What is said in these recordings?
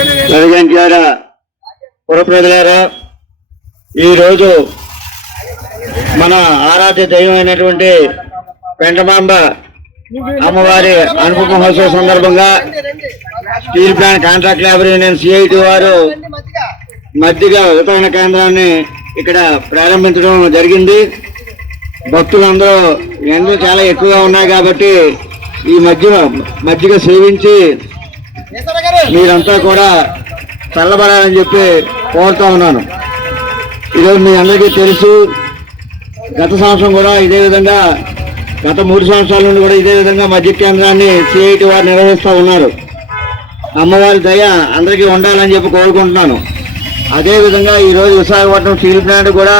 ప్రజెంట్యార పురప్రజలారా ఈరోజు మన ఆరాధ్య దైవం అయినటువంటి పెంటమాంబ అమ్మవారి అనుప మహోత్సవ సందర్భంగా steel plant contract labour union CIT వారు మధ్యగ వితరణ కేంద్రాన్ని ఇక్కడ ప్రారంభించడం జరిగింది. భక్తులందరూ ఎండలు చాలా ఎక్కువగా ఉన్నాయి కాబట్టి ఈ మధ్య మధ్యగా సేవించి మీరంతా కూడా చల్లబడాలని చెప్పి కోరుతా ఉన్నాను. ఈరోజు మీ అందరికీ తెలుసు గత సంవత్సరం కూడా ఇదే విధంగా గత మూడు సంవత్సరాల నుండి కూడా ఇదే విధంగా మధ్య కేంద్రాన్ని సిఐటి వారు నిర్వహిస్తూ ఉన్నారు. అమ్మవారి దయ అందరికీ ఉండాలని చెప్పి కోరుకుంటున్నాను. అదేవిధంగా ఈరోజు విశాఖపట్నం స్టీల్ ప్లాంట్ కూడా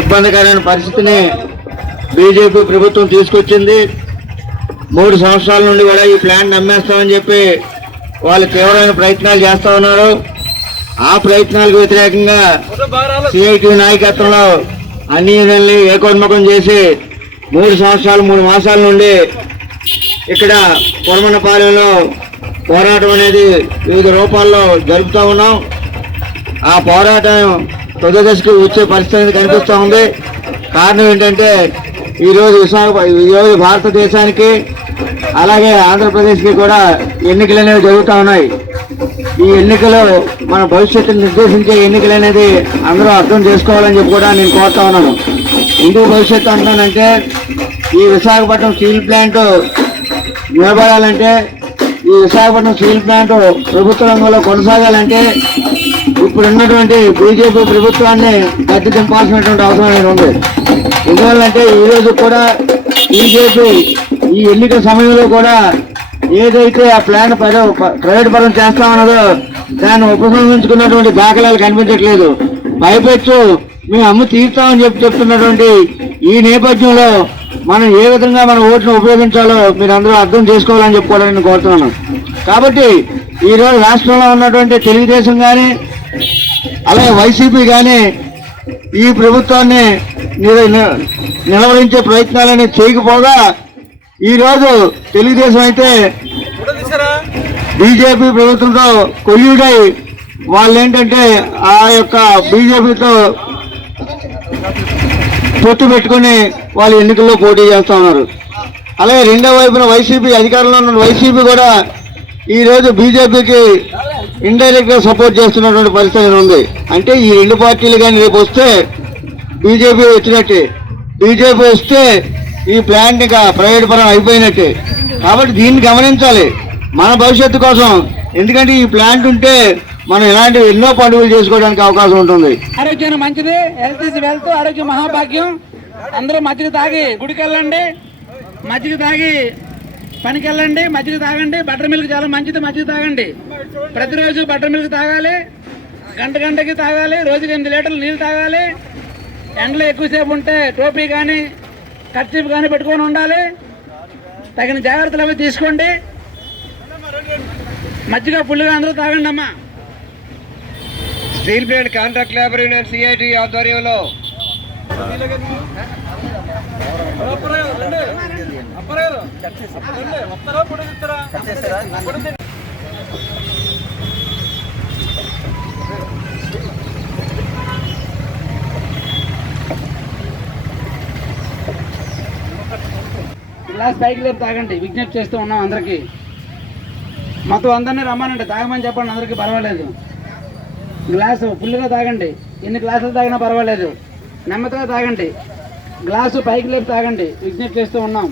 ఇబ్బందికరమైన పరిస్థితిని బీజేపీ ప్రభుత్వం తీసుకొచ్చింది. మూడు సంవత్సరాల నుండి కూడా ఈ ప్లాంట్ నమ్మేస్తామని చెప్పి వాళ్ళు తీవ్రమైన ప్రయత్నాలు చేస్తూ ఉన్నారు ఆ ప్రయత్నాలకు వ్యతిరేకంగా సిఐటి నాయకత్వంలో అన్ని యూనియన్లు ఏకోన్ముఖం చేసి మూడు సంవత్సరాలు మూడు మాసాల నుండి ఇక్కడ కొరమనపాలెంలో పోరాటం అనేది వివిధ రూపాల్లో జరుపుతూ ఉన్నాం. ఆ పోరాటం తొలి దశకు వచ్చే పరిస్థితి కనిపిస్తూ ఉంది. కారణం ఏంటంటే ఈరోజు విశాఖ ఈరోజు భారతదేశానికి అలాగే ఆంధ్రప్రదేశ్కి కూడా ఎన్నికలు అనేవి జరుగుతూ ఉన్నాయి. ఈ ఎన్నికలు మన భవిష్యత్తును నిర్దేశించే ఎన్నికలు అనేది అందరూ అర్థం చేసుకోవాలని చెప్పి కూడా నేను కోరుతా ఉన్నాను. ఎందుకు భవిష్యత్తు అంటానంటే ఈ విశాఖపట్నం స్టీల్ ప్లాంట్ నిలబడాలంటే ఈ విశాఖపట్నం స్టీల్ ప్లాంట్ ప్రభుత్వ రంగంలో కొనసాగాలంటే ఇప్పుడు ఉన్నటువంటి బీజేపీ ప్రభుత్వాన్ని గద్దె దింపాల్సినటువంటి అవసరం అనేది ఉంది. ఎందువల్లంటే ఈ రోజు కూడా బీజేపీ ఈ ఎన్నికల సమయంలో కూడా ఏదైతే ఆ ప్లాన్ ప్రైవేట్ పరం చేస్తామన్నదో దాన్ని ఉపసంహరించుకున్నటువంటి దాఖలాలు కనిపించట్లేదు. భయపెట్టు మేము అమ్ము తీస్తామని చెప్పి చెప్తున్నటువంటి ఈ నేపథ్యంలో మనం ఏ విధంగా మన ఓటును ఉపయోగించాలో మీరు అందరూ అర్థం చేసుకోవాలని చెప్పుకోవాలని నేను కోరుతున్నాను. కాబట్టి ఈరోజు రాష్ట్రంలో ఉన్నటువంటి తెలుగుదేశం కానీ అలాగే వైసీపీ కానీ ఈ ప్రభుత్వాన్ని నిలవరించే ప్రయత్నాలని చేయకపోగా ఈరోజు తెలుగుదేశం అయితే బీజేపీ ప్రభుత్వంతో కొల్యూడై వాళ్ళు ఏంటంటే ఆ యొక్క బీజేపీతో పొత్తు పెట్టుకొని వాళ్ళు ఎన్నికల్లో పోటీ చేస్తూ ఉన్నారు. అలాగే రెండో వైపున వైసీపీ అధికారంలో ఉన్న వైసీపీ కూడా ఈ రోజు బీజేపీకి ఇండైరెక్ట్గా సపోర్ట్ చేస్తున్నటువంటి పరిస్థితి ఉంది. అంటే ఈ రెండు పార్టీలు కానీ రేపు వస్తే బీజేపీ వచ్చినట్టే. బీజేపీ వస్తే ఈ ప్లాంట్ ఇంకా ప్రైవేట్ పరం అయిపోయినట్టే. కాబట్టి దీన్ని గమనించాలి. మన భవిష్యత్తు కోసం. ఎందుకంటే ఈ ప్లాంట్ ఉంటే మనం ఇలాంటి ఎన్నో పండుగలు చేసుకోవడానికి అవకాశం ఉంటుంది. ఆరోగ్యం మంచిది. హెల్త్ ఇస్ వెల్త్ ఆరోగ్యం మహాభాగ్యం. అందరూ మజ్జిగ తాగి గుడికి వెళ్ళండి మజ్జిగ తాగి పనికి వెళ్ళండి మజ్జిగ తాగండి. బటర్ మిల్క్ చాలా మంచిది. మజ్జిగ తాగండి. ప్రతిరోజు బటర్ మిల్క్ తాగాలి. గంట గంటకి తాగాలి. రోజుకి ఎనిమిది లీటర్లు నీళ్ళు తాగాలి. ఎండలో ఎక్కువసేపు ఉంటే టోపీ కానీ కర్చీఫ్ కానీ పెట్టుకొని ఉండాలి. తగిన జాగ్రత్తలు అవి తీసుకోండి. మజ్జిగ ఫుల్గా అందరూ తాగండి అమ్మా. Steel plant contract labour union CIT ఆధ్వర్యంలో. గ్లాస్ పైకి లేపు తాగండి విజ్ఞప్తి చేస్తూ ఉన్నాం అందరికీ. మొత్తం అందరినీ రమ్మనండి తాగమని చెప్పండి అందరికీ పర్వాలేదు. గ్లాసు ఫుల్గా తాగండి ఎన్ని గ్లాసులు తాగినా పర్వాలేదు. నెమ్మదిగా తాగండి గ్లాసు పైకి లేపు తాగండి విజ్ఞప్తి చేస్తూ ఉన్నాం.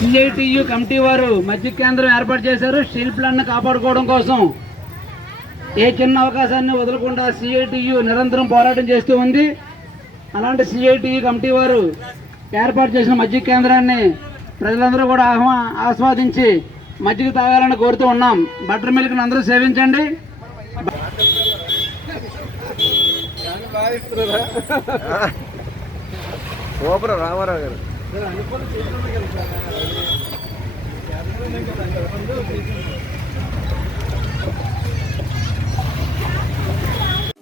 సిఐటియు కమిటీ వారు మధ్య కేంద్రం ఏర్పాటు చేశారు స్టీల్ ప్లాంట్ను కాపాడుకోవడం కోసం. ఏ చిన్న అవకాశాన్ని వదలకుండా సిఐటియు నిరంతరం పోరాటం చేస్తూ ఉంది. అలాంటి సిఐటియు కమిటీ వారు ఏర్పాటు చేసిన మజ్జిగ కేంద్రాన్ని ప్రజలందరూ కూడా ఆహ్వా ఆస్వాదించి మజ్జిగ తాగాలని కోరుతూ ఉన్నాం. బటర్ మిల్క్ని అందరూ సేవించండి. సూపర్ రామారావు గారు.